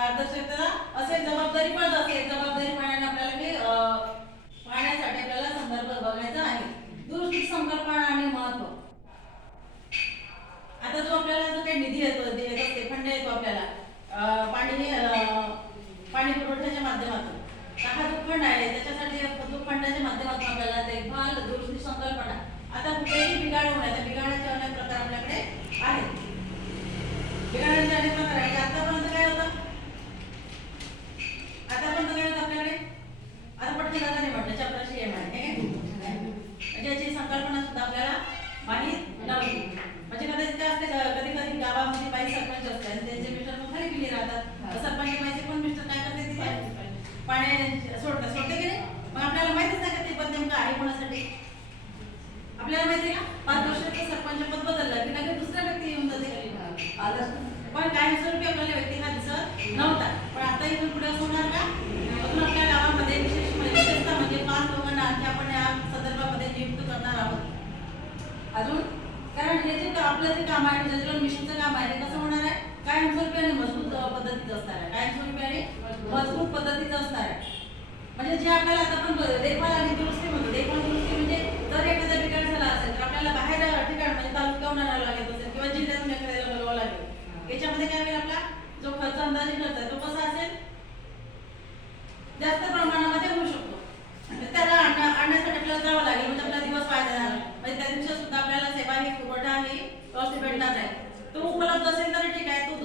पारदर्शकता असे जबाबदारी पण असेल. जबाबदारी पाण्याने आपल्याला हे पाहण्यासाठी आपल्याला संदर्भ बघायचा आहे. दुरुस्ती संकल्पना आणि महत्त्व. आता जो आपल्याला जो काही निधी येतो ते फंड येतो आपल्याला. पाणी पाणी पुरवठ्याच्या माध्यमातून. हा जो फंड आहे त्याच्यासाठी तो फंडाच्या माध्यमातून आपल्याला देखभाल दूरदृष्टी संकल्पना नाही एम आहे काय? म्हणजे याची संकल्पना सुद्धा आपल्याला माहीत नव्हती. म्हणजे कदाचित काय असते कधी कधी गावामध्ये बाई सरपंच असते आणि त्यांचे मिस्टर मग खाली गेले राहतात. सरपंच बाईचे पण मिस्टर काय करते तिथे? पाणी सोडतात. सोडते की नाही? मग आपल्याला माहितीच नाही का ते पद नेमकं आहे कोणासाठी? आपल्याला माहिती का? पाच वर्षाचं सरपंच पद बदललं की लगेच दुसरा व्यक्ती येऊन जाते. पण काही स्वरूपी आपल्याला व्यक्ती हा दिसत नव्हता. पण आता इथून पुढे असं होणार का अजून आपल्या गावामध्ये विशेष म्हणजे विशेषतः म्हणजे पाच लोकांना आणखी आपण या संदर्भामध्ये नियुक्त करणार आहोत अजून? कारण हे जे आपलं जे काम आहे जल मिशनचं काम आहे ते कसं होणार आहे? कायमस्वरूपी आणि मजबूत पद्धतीचं असणार आहे. कायमस्वरूपी आणि मजबूत पद्धतीचं असणार आहे. म्हणजे जे आपल्याला आता आपण देखभाल आणि दुरुस्ती म्हणतो. देखभाल दुरुस्ती म्हणजे जर एखादा बिघाड झाला असेल तर आपल्याला बाहेर ठिकाण म्हणजे तालुक्याहून आणावं लागत असेल किंवा जिल्ह्यातून एखाद्याला बोलवावं लागेल. याच्यामध्ये काय होईल आपला? जो खर्च अंदाजे खर्च आहे तो कसा असेल? कॉस्ट आहे तो उपलब्ध असेल तर ठीक आहे तो